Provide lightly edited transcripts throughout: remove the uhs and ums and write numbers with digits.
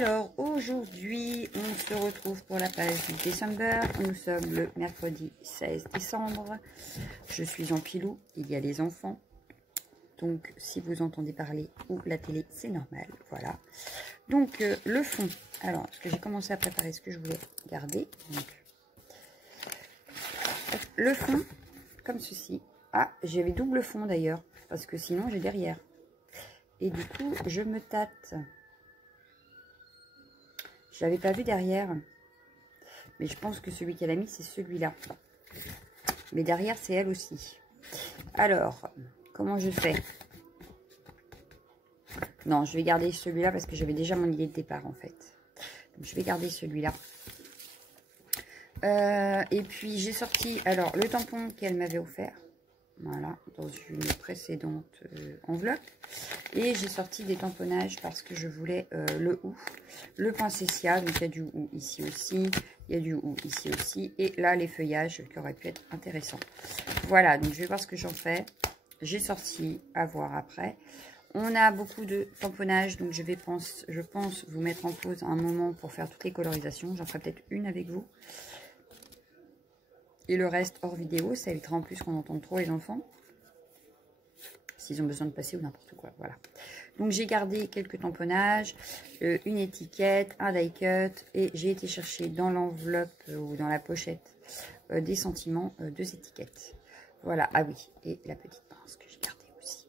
Alors, aujourd'hui, on se retrouve pour la page du décembre. Nous sommes le mercredi 16 décembre. Je suis en pilou, il y a les enfants. Donc, si vous entendez parler ou la télé, c'est normal. Voilà. Donc, le fond. Alors, parce que j'ai commencé à préparer ce que je voulais garder. Donc, le fond, comme ceci. Ah, j'avais double fond d'ailleurs, parce que sinon, j'ai derrière. Et du coup, je me tâte. Je l'avais pas vu derrière. Mais je pense que celui qu'elle a mis, c'est celui-là. Mais derrière, c'est elle aussi. Alors, comment je fais? Non, je vais garder celui-là parce que j'avais déjà mon idée de départ, en fait. Donc, je vais garder celui-là. Et puis, j'ai sorti, alors, le tampon qu'elle m'avait offert. Voilà, dans une précédente enveloppe. Et j'ai sorti des tamponnages parce que je voulais le hou. Le poinsettia, donc il y a du hou ici aussi. Il y a du hou ici aussi. Et là, les feuillages qui auraient pu être intéressants. Voilà, donc je vais voir ce que j'en fais. J'ai sorti, à voir après. On a beaucoup de tamponnages, donc je pense vous mettre en pause un moment pour faire toutes les colorisations. J'en ferai peut-être une avec vous. Et le reste hors vidéo, ça évitera en plus qu'on entende trop les enfants. S'ils ont besoin de passer ou n'importe quoi, voilà. Donc j'ai gardé quelques tamponnages, une étiquette, un die cut. Et j'ai été chercher dans l'enveloppe ou dans la pochette des sentiments, 2 étiquettes. Voilà, ah oui, et la petite pince que j'ai gardée aussi.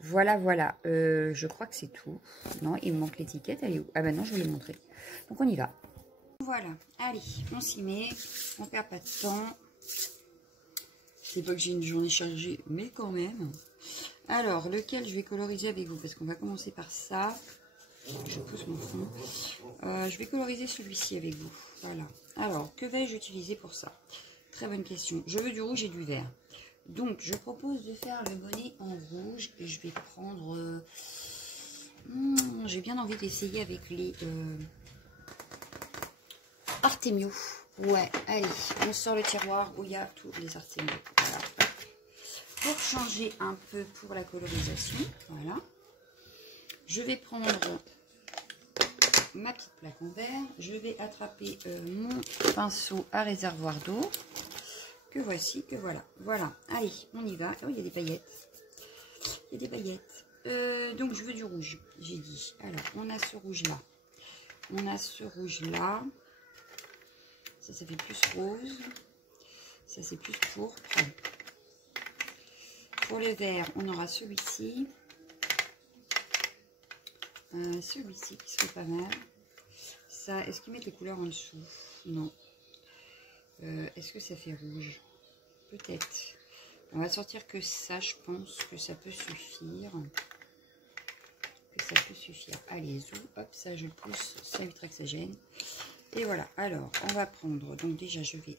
Voilà, voilà, je crois que c'est tout. Non, il me manque l'étiquette, elle est où? Ah ben non, je vais vous montrer. Donc on y va. Voilà, allez, on s'y met, on perd pas de temps. C'est pas que j'ai une journée chargée, mais quand même. Alors, lequel je vais coloriser avec vous? Parce qu'on va commencer par ça. Je pousse mon fond. Je vais coloriser celui-ci avec vous. Voilà. Alors, que vais-je utiliser pour ça? Très bonne question. Je veux du rouge et du vert. Donc, je propose de faire le bonnet en rouge. Et je vais prendre... j'ai bien envie d'essayer avec les... Artemio. Ouais, allez, on sort le tiroir où il y a tous les Artemio. Voilà. Pour changer un peu pour la colorisation, voilà. Je vais prendre ma petite plaque en verre. Je vais attraper mon pinceau à réservoir d'eau. Que voici, que voilà. Voilà, allez, on y va. Oh, il y a des paillettes. Il y a des paillettes. Donc, je veux du rouge, j'ai dit. Alors, on a ce rouge-là. On a ce rouge-là. Ça fait plus rose. Ça, c'est plus pourpre. Pour le vert, on aura celui-ci. Celui-ci qui serait pas mal. Ça, est-ce qu'ils mettent les couleurs en dessous? Non. Est-ce que ça fait rouge? Peut-être. On va sortir que ça, je pense que ça peut suffire. Allez, zou, hop, ça je le pousse. Ça évitera que ça gêne. Et voilà, alors on va prendre, donc déjà je vais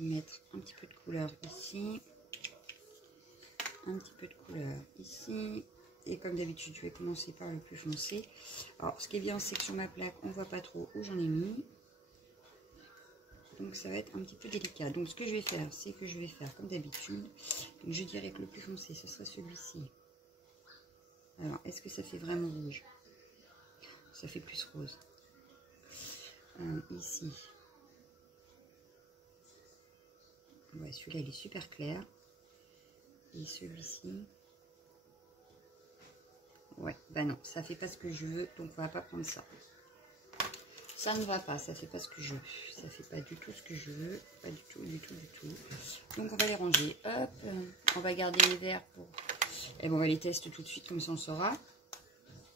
mettre un petit peu de couleur ici, un petit peu de couleur ici, et comme d'habitude je vais commencer par le plus foncé. Alors ce qui est bien, c'est que sur ma plaque on voit pas trop où j'en ai mis, donc ça va être un petit peu délicat. Donc ce que je vais faire, c'est que je vais faire comme d'habitude, donc je dirais que le plus foncé ce serait celui-ci. Alors est-ce que ça fait vraiment rouge? Ça fait plus rose. Ici, ouais, celui-là il est super clair, et celui-ci, ouais, bah non, ça fait pas ce que je veux, donc on va pas prendre ça. Ça ne va pas, ça fait pas ce que je veux, ça fait pas du tout ce que je veux, pas du tout, du tout, du tout. Donc on va les ranger, hop, on va garder les verts pour, et bon, on va les tester tout de suite comme ça on saura.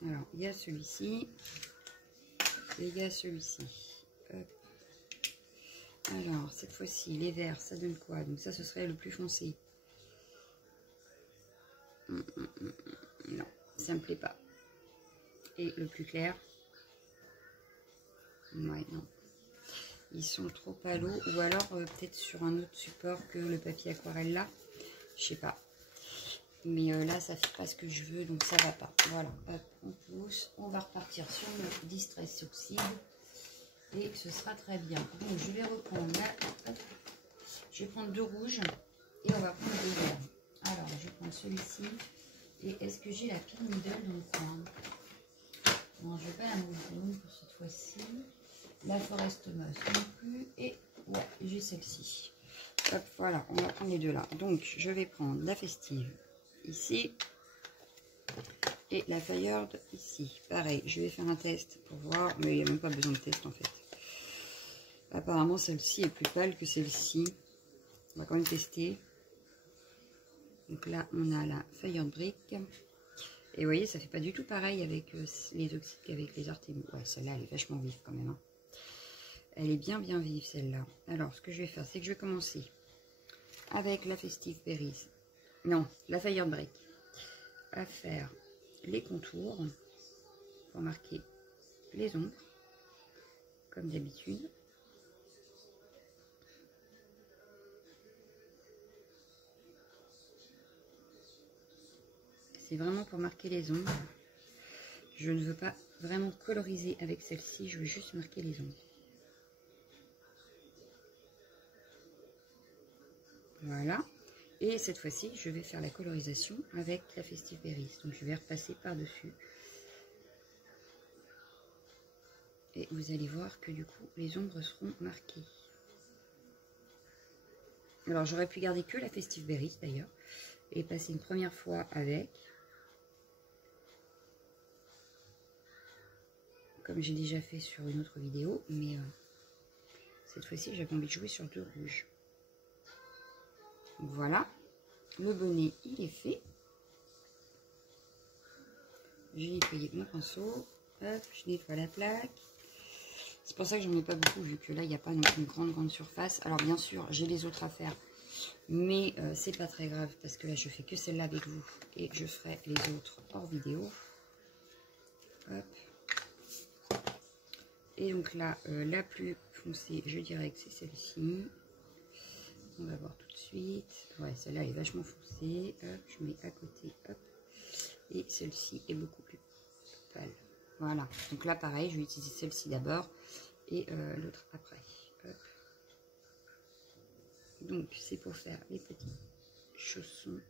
Alors il y a celui-ci, et il y a celui-ci. Hop. Alors, cette fois-ci, les verts, ça donne quoi? Donc ça, ce serait le plus foncé. Non, ça me plaît pas. Et le plus clair? Ouais, non. Ils sont trop pâles, ou alors peut-être sur un autre support que le papier aquarelle là. Je sais pas. Mais là, ça fait pas ce que je veux, donc ça va pas. Voilà, hop, on pousse. On va repartir sur le Distress Oxide. Et ce sera très bien. Donc je vais reprendre là. Je vais prendre 2 rouges et on va prendre 2 verts. Alors je vais prendre celui-ci. Et est-ce que j'ai la pin needle dans le coin? Non, fois-ci. La Forest Moss non plus. Et ouais, j'ai celle-ci. Hop, voilà, on va prendre les deux là. Donc, je vais prendre la Festive ici. Et la Fired ici. Pareil, je vais faire un test pour voir. Mais il n'y a même pas besoin de test en fait. Apparemment, celle-ci est plus pâle que celle-ci. On va quand même tester. Donc là, on a la Fired Brick. Et vous voyez, ça fait pas du tout pareil avec les oxydes qu'avec les Artémis. Ouais, celle-là, elle est vachement vive quand même. Hein. Elle est bien vive, celle-là. Alors, ce que je vais faire, c'est que je vais commencer avec la Festive Berries. Non, la Fired Brick. À faire les contours pour marquer les ombres, comme d'habitude. C'est vraiment pour marquer les ombres. Je ne veux pas vraiment coloriser avec celle-ci, je veux juste marquer les ombres. Voilà. Et cette fois-ci, je vais faire la colorisation avec la Festive Berries. Donc je vais repasser par-dessus. Et vous allez voir que du coup, les ombres seront marquées. Alors j'aurais pu garder que la Festive Berries d'ailleurs. Et passer une première fois avec. Comme j'ai déjà fait sur une autre vidéo. Mais cette fois-ci, j'avais envie de jouer sur deux rouges. Voilà. Le bonnet, il est fait. J'ai nettoyé mon pinceau. Hop, je nettoie la plaque. C'est pour ça que je n'en mets pas beaucoup, vu que là, il n'y a pas non plus une grande surface. Alors, bien sûr, j'ai les autres à faire. Mais c'est pas très grave, parce que là, je fais que celle-là avec vous. Et je ferai les autres hors vidéo. Hop. Et donc là, la plus foncée, je dirais que c'est celle-ci. On va voir tout de suite. Ouais, celle-là est vachement foncée. Hop, je mets à côté. Hop. Et celle-ci est beaucoup plus pâle. Voilà. Donc là, pareil, je vais utiliser celle-ci d'abord et l'autre après. Hop. Donc, c'est pour faire les petits chaussons.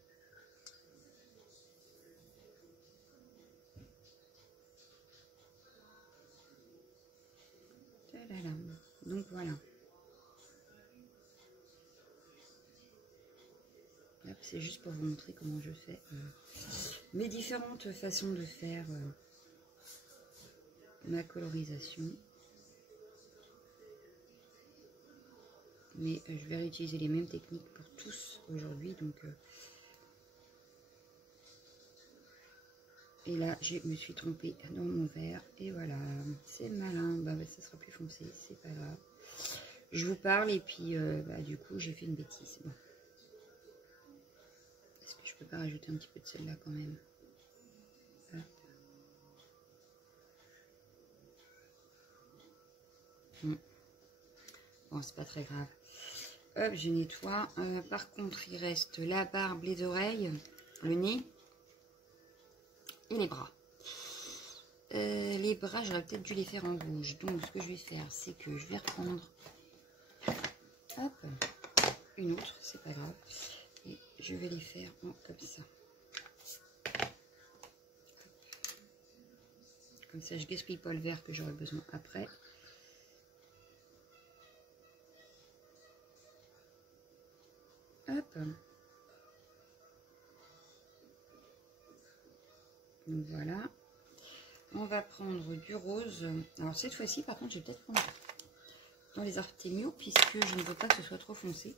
Donc voilà. C'est juste pour vous montrer comment je fais mes différentes façons de faire ma colorisation. Mais je vais réutiliser les mêmes techniques pour tous aujourd'hui. Donc, et là, je me suis trompée dans mon verre. Et voilà, c'est malin. Bah, ça sera plus foncé, c'est pas grave. Je vous parle et puis du coup, j'ai fait une bêtise. Bon. Est-ce que je peux pas rajouter un petit peu de celle-là quand même? Bon, c'est pas très grave. Hop, je nettoie. Par contre, il reste la barbe, les oreilles, le nez et les bras. Les bras, j'aurais peut-être dû les faire en rouge. Donc, ce que je vais faire, c'est que je vais reprendre hop, une autre, c'est pas grave. Et je vais les faire comme ça. Comme ça, je gaspille pas le vert que j'aurai besoin après. Hop. Donc voilà. On va prendre du rose. Alors cette fois-ci, par contre, je vais peut-être prendre dans les Artémios, puisque je ne veux pas que ce soit trop foncé.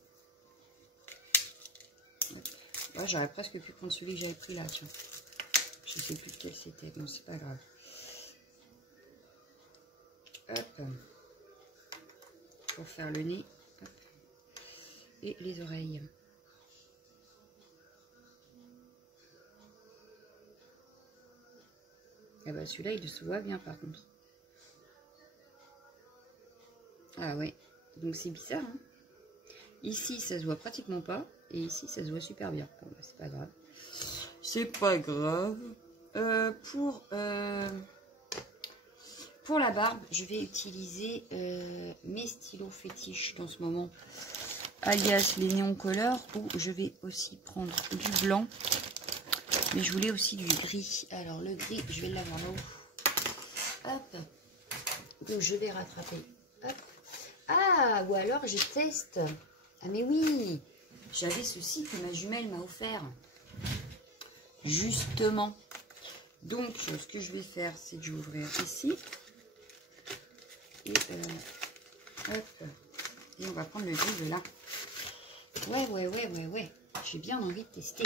Ouais, j'aurais presque pu prendre celui que j'avais pris là, tiens. Je sais plus lequel c'était, bon, c'est pas grave. Hop. Pour faire le nez. Hop. Et les oreilles. Ah bah celui-là, il se voit bien par contre. Ah ouais, donc c'est bizarre. Hein, ici, ça se voit pratiquement pas. Et ici, ça se voit super bien. Bon, bah, c'est pas grave. C'est pas grave. Pour la barbe, je vais utiliser mes stylos fétiches dans ce moment. Alias les néon couleurs. Où je vais aussi prendre du blanc. Mais je voulais aussi du gris. Alors le gris, je vais l'avoir là-haut. Hop. Donc je vais rattraper. Hop. Ah, ou alors je teste. Ah mais oui, j'avais ceci que ma jumelle m'a offert. Justement. Donc ce que je vais faire, c'est que je vais ouvrir ici. Et hop. Et on va prendre le gris de là. Ouais. J'ai bien envie de tester.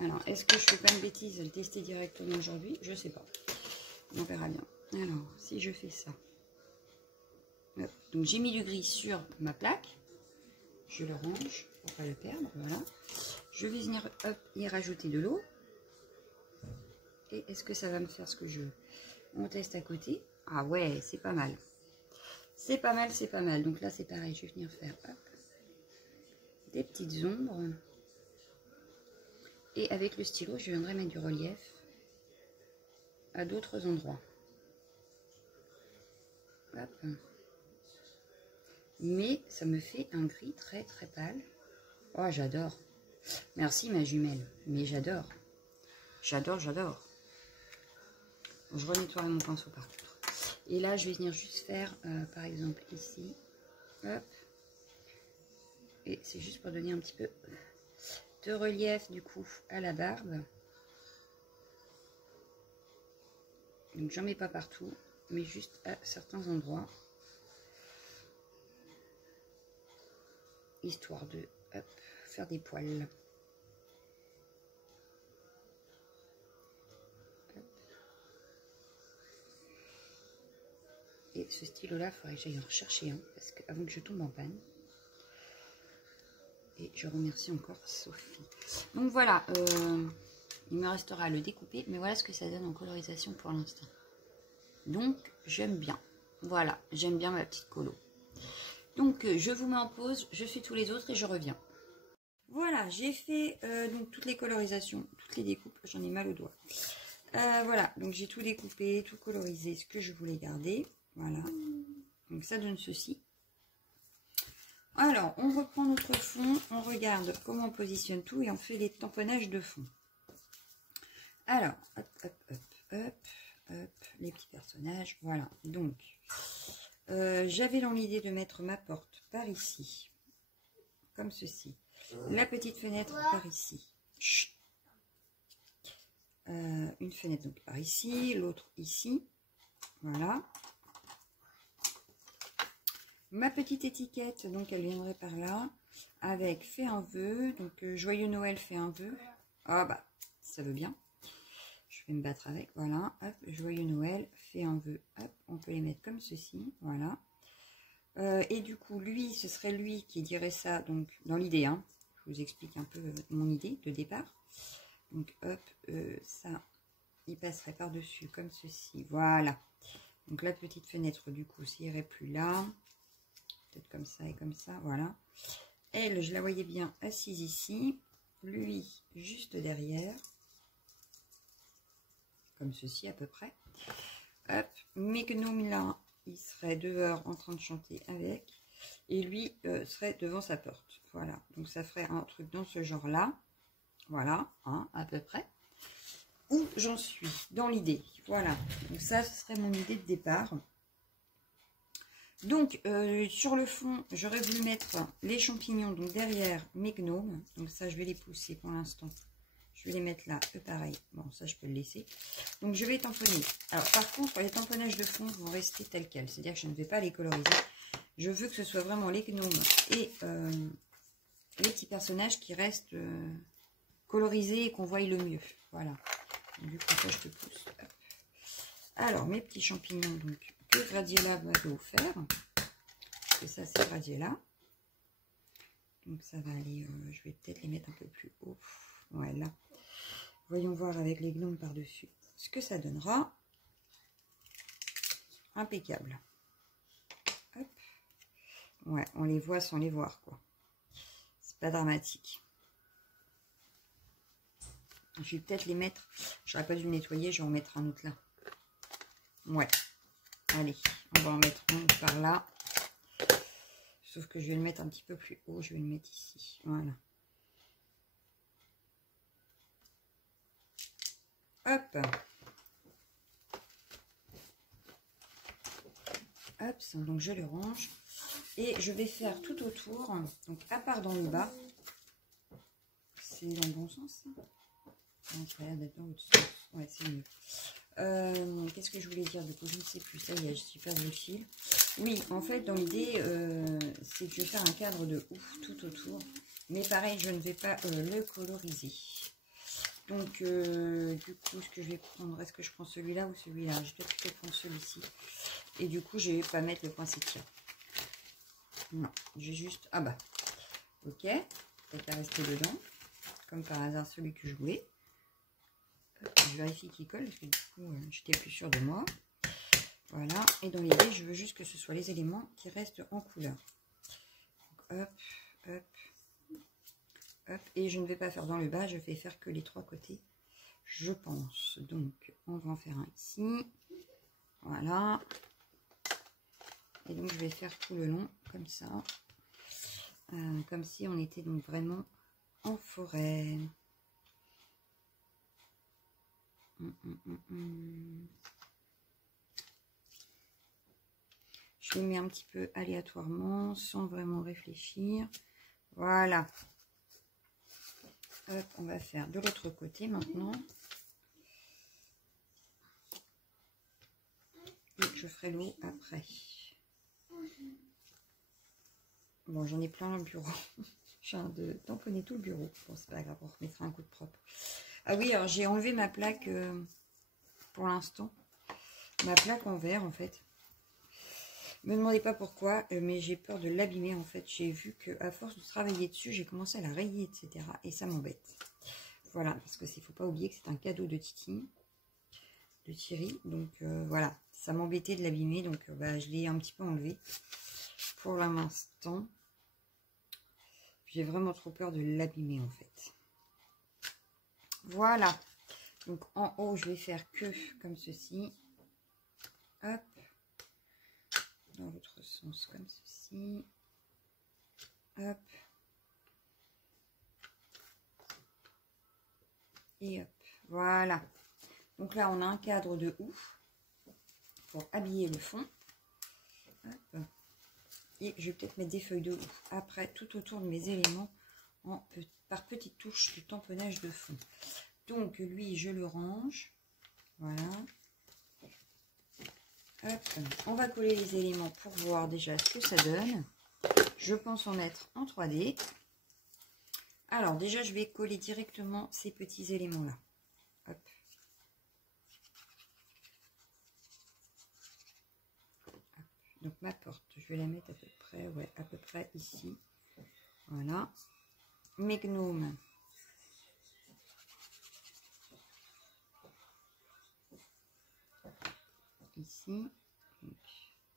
Alors, est-ce que je fais pas une bêtise de le tester directement aujourd'hui? Je sais pas. On verra bien. Alors, si je fais ça. Hop. Donc, j'ai mis du gris sur ma plaque. Je le range pour pas le perdre. Voilà. Je vais venir hop, y rajouter de l'eau. Et est-ce que ça va me faire ce que je veux? On teste à côté. Ah ouais, c'est pas mal. C'est pas mal, c'est pas mal. Donc là, c'est pareil. Je vais venir faire hop, des petites ombres. Et avec le stylo, je viendrai mettre du relief à d'autres endroits. Hop. Mais ça me fait un gris très très pâle. Oh, j'adore. Merci ma jumelle. Mais j'adore. J'adore. Je renettoie mon pinceau par contre. Et là, je vais venir juste faire, par exemple, ici. Hop. Et c'est juste pour donner un petit peu de relief du coup à la barbe. Donc j'en mets pas partout, mais juste à certains endroits. Histoire de hop, faire des poils. Hop. Et ce stylo-là, il faudrait que j'aille en rechercher un, parce que avant que je tombe en panne. Et je remercie encore Sophie. Donc voilà, il me restera à le découper, mais voilà ce que ça donne en colorisation pour l'instant. Donc j'aime bien. Voilà, j'aime bien ma petite colo. Donc je vous mets en pause, je fais tous les autres et je reviens. Voilà, j'ai fait donc toutes les colorisations, toutes les découpes, j'en ai mal aux doigts. Voilà, donc j'ai tout découpé, tout colorisé, ce que je voulais garder. Voilà, donc ça donne ceci. Alors, on reprend notre fond, on regarde comment on positionne tout et on fait les tamponnages de fond. Alors, hop, les petits personnages, voilà. Donc, j'avais dans l'idée de mettre ma porte par ici, comme ceci. La petite fenêtre par ici. Chut. Une fenêtre donc par ici, l'autre ici, voilà. Ma petite étiquette, donc elle viendrait par là, avec fait un vœu, donc joyeux Noël, fait un vœu. Ah bah, ça veut bien. Je vais me battre avec, voilà, hop, joyeux Noël, fait un vœu, hop, on peut les mettre comme ceci, voilà. Et du coup, lui, ce serait lui qui dirait ça, donc dans l'idée, hein, je vous explique un peu mon idée de départ. Donc hop, ça, il passerait par-dessus comme ceci, voilà. Donc la petite fenêtre, du coup, ça irait plus là. Peut-être comme ça et comme ça, voilà. Elle, je la voyais bien assise ici. Lui, juste derrière. Comme ceci à peu près. Hop, mes gnomes là, il serait dehors en train de chanter avec. Et lui serait devant sa porte. Voilà, donc ça ferait un truc dans ce genre-là. Voilà, hein, à peu près. Où j'en suis, dans l'idée. Voilà, donc ça, ce serait mon idée de départ. Donc, sur le fond, j'aurais voulu mettre les champignons donc derrière mes gnomes. Donc ça, je vais les pousser pour l'instant. Je vais les mettre là, pareil. Bon, ça, je peux le laisser. Donc, je vais tamponner. Alors, par contre, les tamponnages de fond vont rester tels quels. C'est-à-dire que je ne vais pas les coloriser. Je veux que ce soit vraiment les gnomes et les petits personnages qui restent colorisés et qu'on voie le mieux. Voilà. Donc, du coup, ça, je te pousse. Hop. Alors, mes petits champignons, donc, que Gradiella m'avait offert. Parce que ça, c'est Gradiella. Donc, ça va aller... je vais peut-être les mettre un peu plus haut. Ouais, là. Voyons voir avec les gnomes par-dessus ce que ça donnera. Impeccable. Hop. Ouais, on les voit sans les voir, quoi. C'est pas dramatique. Je vais peut-être les mettre... J'aurais pas dû le nettoyer, je vais en mettre un autre là. Ouais. Allez, on va en mettre un par là. Sauf que je vais le mettre un petit peu plus haut. Je vais le mettre ici. Voilà. Hop. Hop, donc je le range. Et je vais faire tout autour, donc à part dans le bas. C'est dans le bon sens, ça? Non, ça a l'air d'être dans l'autre sens. Ouais, c'est mieux. Qu'est-ce que je voulais dire? De coup, je ne sais plus. Ça y est, je suis pas le fil. Oui, en fait, dans l'idée, c'est que je vais faire un cadre de ouf tout autour. Mais pareil, je ne vais pas le coloriser. Donc, du coup, ce que je vais prendre, est-ce que je prends celui-là ou celui-là? Je dois plutôt prendre celui-ci. Et du coup, je vais pas mettre le poinçon tir. Non, j'ai juste... Ah bah, ok. T'as qu'à rester dedans. Comme par hasard, celui que je voulais. Je vérifie qu'il colle, parce que du coup, j'étais plus sûre de moi. Voilà. Et dans l'idée, je veux juste que ce soit les éléments qui restent en couleur. Donc, hop, hop. Hop, et je ne vais pas faire dans le bas, je vais faire que les trois côtés, je pense. Donc, on va en faire un ici. Voilà. Et donc, je vais faire tout le long, comme ça. Comme si on était donc vraiment en forêt. Je les mets un petit peu aléatoirement, sans vraiment réfléchir. Voilà. Hop, on va faire de l'autre côté maintenant. Et je ferai l'eau après. Bon, j'en ai plein le bureau. Je viens de tamponner tout le bureau. Bon, c'est pas grave, on remettra un coup de propre. Ah oui, alors j'ai enlevé ma plaque pour l'instant. Ma plaque en verre, en fait. Me demandez pas pourquoi, mais j'ai peur de l'abîmer, en fait. J'ai vu qu'à force de travailler dessus, j'ai commencé à la rayer, etc. Et ça m'embête. Voilà, parce que faut pas oublier que c'est un cadeau de Titi, de Thierry. Donc voilà, ça m'embêtait de l'abîmer, donc bah, je l'ai un petit peu enlevé pour l'instant. J'ai vraiment trop peur de l'abîmer en fait. Voilà, donc en haut je vais faire que comme ceci. Hop, dans l'autre sens comme ceci. Hop. Et hop, voilà. Donc là on a un cadre de ouf pour habiller le fond. Hop. Et je vais peut-être mettre des feuilles de ouf après tout autour de mes éléments par petites touches de tamponnage de fond. Donc lui je le range. Voilà. Hop. On va coller les éléments pour voir déjà ce que ça donne. Je pense en mettre en 3D. Alors déjà je vais coller directement ces petits éléments là. Hop. Donc ma porte, je vais la mettre à peu près, ouais, à peu près ici. Voilà. Mes gnomes. Ici. Donc,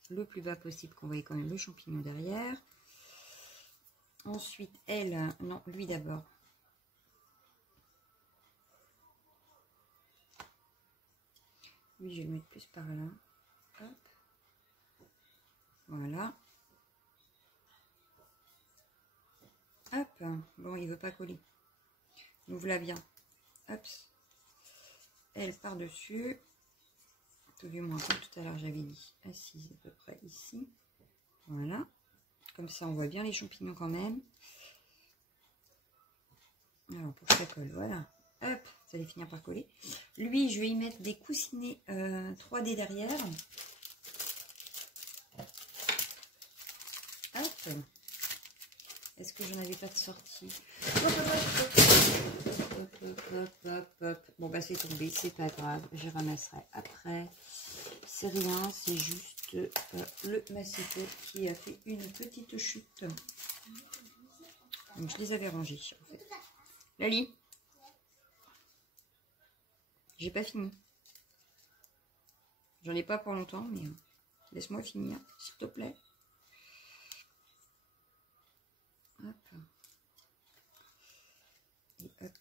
le plus bas possible, qu'on voit quand même le champignon derrière. Ensuite, elle, non, lui d'abord. Lui, je vais le mettre plus par là. Hop. Voilà. Hop. Bon, il veut pas coller. Ouvre-la bien. Hop. Elle par-dessus. Tout du moins, comme tout à l'heure, j'avais dit assise à peu près ici. Voilà. Comme ça, on voit bien les champignons quand même. Alors, pour que ça colle, voilà. Hop, ça allait finir par coller. Lui, je vais y mettre des coussinets 3D derrière. Hop. Est-ce que j'en avais pas de sortie? Bon, bah, c'est tombé, c'est pas grave. Je ramasserai après. C'est rien, c'est juste le massito qui a fait une petite chute. Donc, je les avais rangés, en fait. Lali, j'ai pas fini. J'en ai pas pour longtemps, mais laisse-moi finir, s'il te plaît. Hop. Et hop.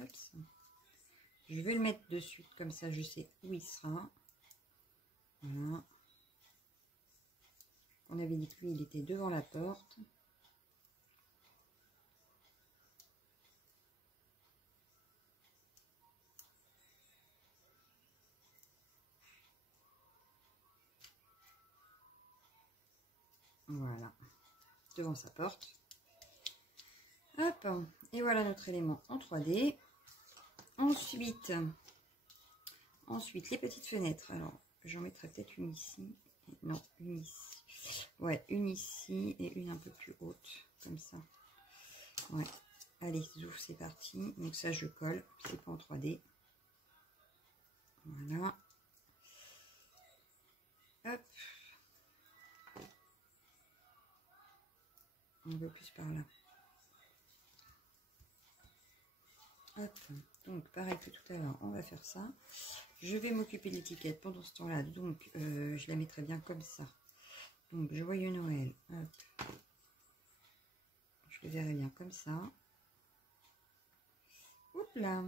Hop. Je vais le mettre de suite, comme ça je sais où il sera. Voilà. On avait dit que lui, il était devant la porte. Voilà, devant sa porte. Hop, et voilà notre élément en 3D. Ensuite, les petites fenêtres. Alors, j'en mettrai peut-être une ici. Non, une ici. Ouais, une ici et une un peu plus haute, comme ça. Ouais. Allez, zouf, c'est parti. Donc ça, je colle. C'est pas en 3D. Voilà. Hop. Un peu plus par là. Hop. Donc, pareil que tout à l'heure, on va faire ça. Je vais m'occuper de l'étiquette pendant ce temps-là. Donc, je la mettrai bien comme ça. Donc, joyeux Noël. Hop. Je le verrai bien comme ça. Hop là.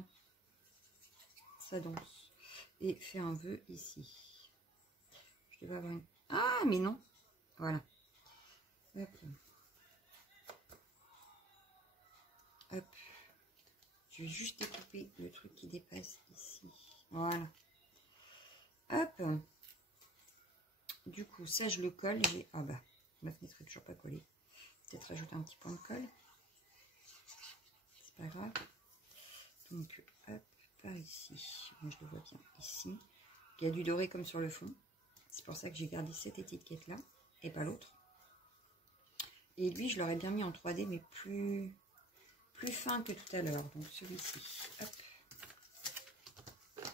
Ça danse. Et fais un vœu ici. Je devais avoir une... Ah, mais non. Voilà. Hop. Hop. Je vais juste découper le truc qui dépasse ici. Voilà. Hop. Du coup, ça, je le colle. Ah bah, ma fenêtre est toujours pas collée. Peut-être rajouter un petit point de colle. C'est pas grave. Donc, hop, par ici. Moi, je le vois bien ici. Il y a du doré comme sur le fond. C'est pour ça que j'ai gardé cette étiquette-là et pas l'autre. Et lui, je l'aurais bien mis en 3D, mais plus fin que tout à l'heure. Donc, celui-ci. Hop.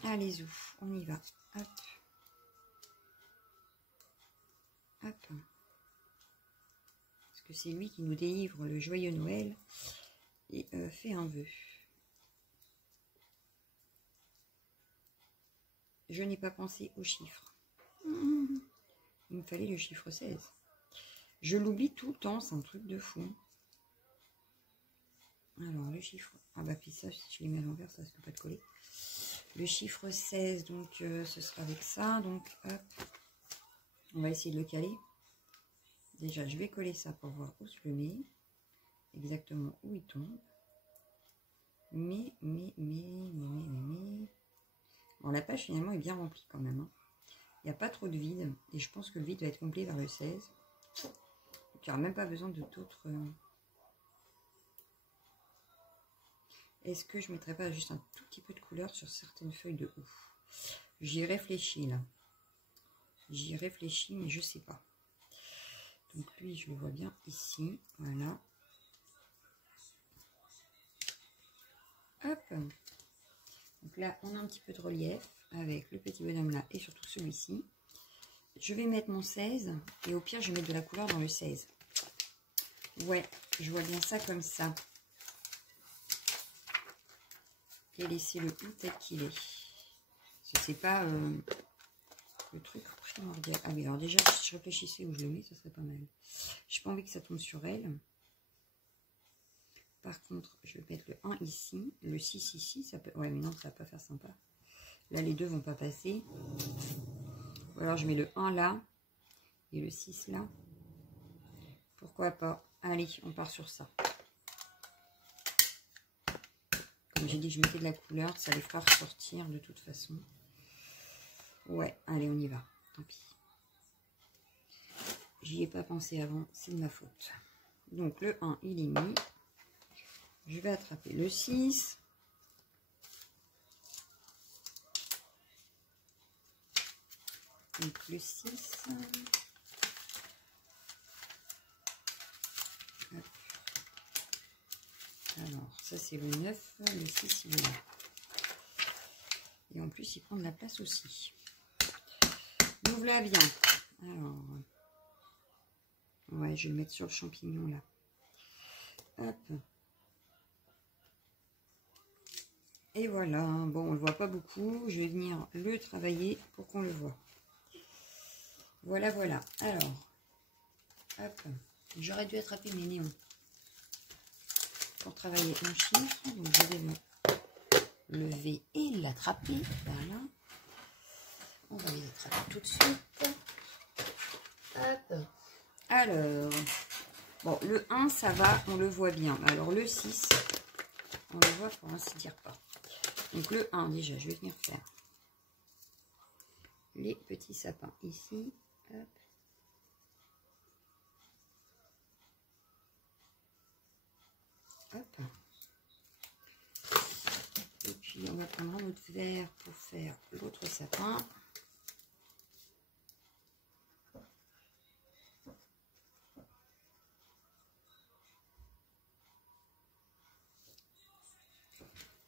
Allez, zouf, on y va. Hop. Hop. Parce que c'est lui qui nous délivre le joyeux Noël. Et fait un vœu. Je n'ai pas pensé aux chiffres. Il me fallait le chiffre 16. Je l'oublie tout le temps, c'est un truc de fou. Alors, le chiffre... Ah bah, puis ça, si je les mets à l'envers, ça ne risque pas de coller. Le chiffre 16, donc, ce sera avec ça. Donc, hop. On va essayer de le caler. Déjà, je vais coller ça pour voir où je le mets. Exactement où il tombe. Mais. Bon, la page, finalement, est bien remplie quand même. Hein. Il n'y a pas trop de vide. Et je pense que le vide va être complet vers le 16. Donc, il n'y aura même pas besoin de d'autres... Est-ce que je ne mettrais pas juste un tout petit peu de couleur sur certaines feuilles de ouf? J'y réfléchis, là. J'y réfléchis, mais je ne sais pas. Donc, lui, je le vois bien ici. Voilà. Hop. Donc là, on a un petit peu de relief avec le petit bonhomme là et surtout celui-ci. Je vais mettre mon 16 et au pire, je vais mettre de la couleur dans le 16. Ouais, je vois bien ça comme ça. Et laisser le tout tel qu'il est. C'est pas le truc primordial. Ah oui, alors déjà, si je réfléchissais où je le mets, ça serait pas mal. J'ai pas envie que ça tombe sur elle. Par contre, je vais mettre le 1 ici, le 6 ici. Ça peut... Ouais, mais non, ça va pas faire sympa. Là, les deux vont pas passer. Ou alors, je mets le 1 là et le 6 là. Pourquoi pas? Allez, on part sur ça. Comme j'ai dit, je mettais de la couleur, ça les fera ressortir de toute façon. Ouais, allez, on y va. Tant pis. J'y ai pas pensé avant, c'est de ma faute. Donc, le 1, il est mis. Je vais attraper le 6. Donc, le 6. Hop. Alors, ça, c'est le 9. Le 6, il est là. Et en plus, il prend de la place aussi. Donc, là, bien. Alors, ouais, je vais le mettre sur le champignon, là. Hop. Et voilà, bon, on ne le voit pas beaucoup. Je vais venir le travailler pour qu'on le voit. Voilà, voilà. Alors, hop. J'aurais dû attraper mes néons pour travailler un chiffre. Donc, je vais me lever et l'attraper. Voilà. On va les attraper tout de suite. Hop. Alors, bon, le 1, ça va, on le voit bien. Alors, le 6, on le voit pour ainsi dire pas. Donc, le 1, déjà, je vais venir faire les petits sapins ici. Hop. Hop. Et puis on va prendre un autre verre pour faire l'autre sapin.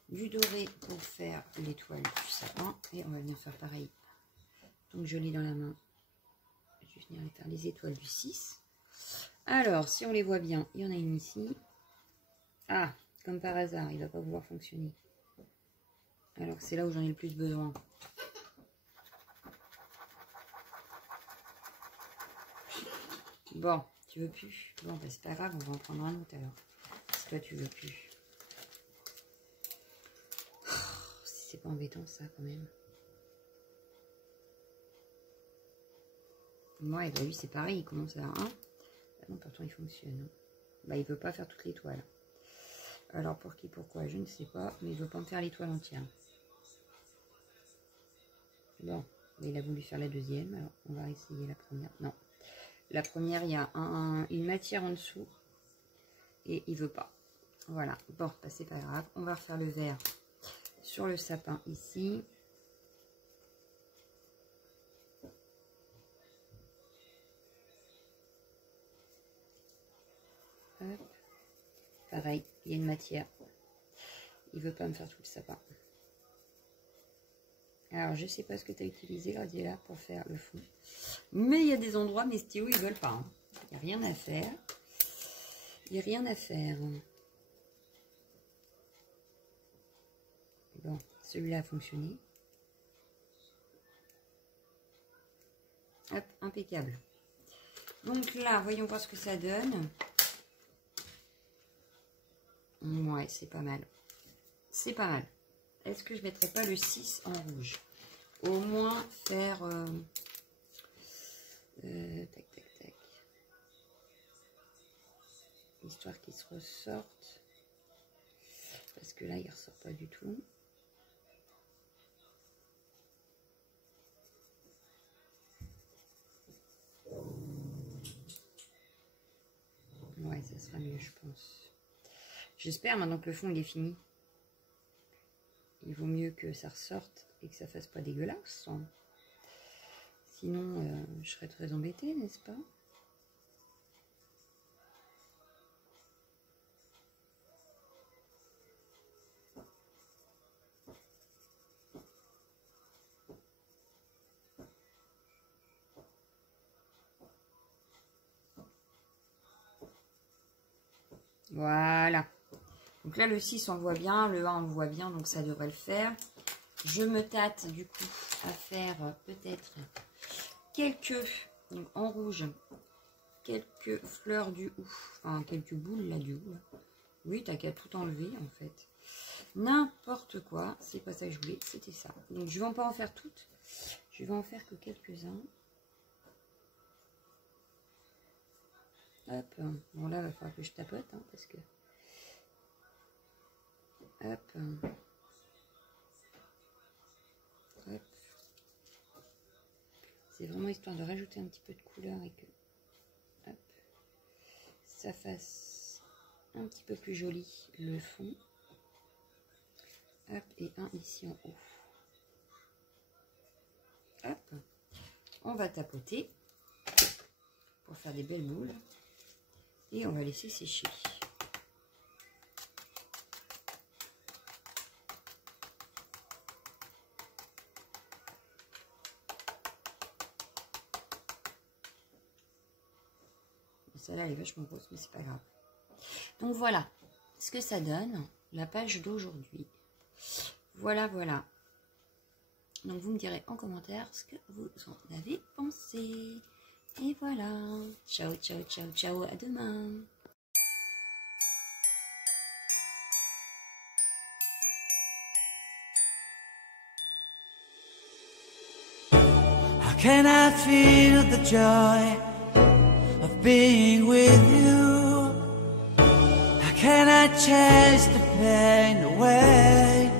Du doré pour faire l'étoile du sapin. Et on va venir faire pareil. Donc je l'ai dans la main. Je vais venir faire les étoiles du 6. Alors, si on les voit bien, il y en a une ici. Ah, comme par hasard, il ne va pas vouloir fonctionner. Alors c'est là où j'en ai le plus besoin. Bon, tu veux plus? Bon, bah, c'est pas grave, on va en prendre un autre alors. Si toi tu veux plus. Oh, c'est pas embêtant ça quand même. Ouais, bah lui c'est pareil, il commence à 1. Ah non, pourtant il fonctionne. Bah il veut pas faire toute l'étoile. Alors pour qui, pourquoi, je ne sais pas, mais il veut pas me faire l'étoile entière. Bon, il a voulu faire la deuxième, alors on va essayer la première. Non, la première, il y a une matière en dessous et il veut pas. Voilà, bon, bah, c'est pas grave. On va refaire le vert sur le sapin ici. Hop. Pareil, il y a une matière. Il veut pas me faire tout le sapin. Alors, je sais pas ce que tu as utilisé, Gradiela, pour faire le fond. Mais il y a des endroits, mes stylos, ils veulent pas. Il n'y a rien à faire. Il n'y a rien à faire. Bon, celui-là a fonctionné. Hop, impeccable. Donc là, voyons voir ce que ça donne. Ouais, c'est pas mal. C'est pas mal. Est-ce que je ne mettrais pas le 6 en rouge? Au moins faire... tac, tac, tac. Histoire qu'il se ressorte. Parce que là, il ne ressort pas du tout. Ouais, ça sera mieux, je pense. J'espère maintenant que le fond, il est fini. Il vaut mieux que ça ressorte et que ça fasse pas dégueulasse. Sinon, je serais très embêtée, n'est-ce pas? Voilà. Donc là, le 6, on le voit bien. Le 1, on le voit bien. Donc ça devrait le faire. Je me tâte, du coup, à faire peut-être quelques, donc en rouge, quelques fleurs du hou. Enfin, quelques boules, là, du hou. Là. Oui, t'as qu'à tout enlever, en fait. N'importe quoi. C'est pas ça que je voulais. C'était ça. Donc, je vais pas en faire toutes. Je vais en faire que quelques-uns. Hop. Bon, là, il va falloir que je tapote, hein, parce que... Hop. Hop. C'est vraiment histoire de rajouter un petit peu de couleur et que hop, ça fasse un petit peu plus joli le fond. Hop, et un ici en haut. Hop. On va tapoter pour faire des belles boules. Et on va laisser sécher. Celle-là, elle est vachement grosse, mais c'est pas grave. Donc voilà ce que ça donne, la page d'aujourd'hui. Voilà, voilà. Donc vous me direz en commentaire ce que vous en avez pensé. Et voilà. Ciao, ciao, ciao, ciao. À demain. How can I feel the joy of being with you? How can I chase the pain away?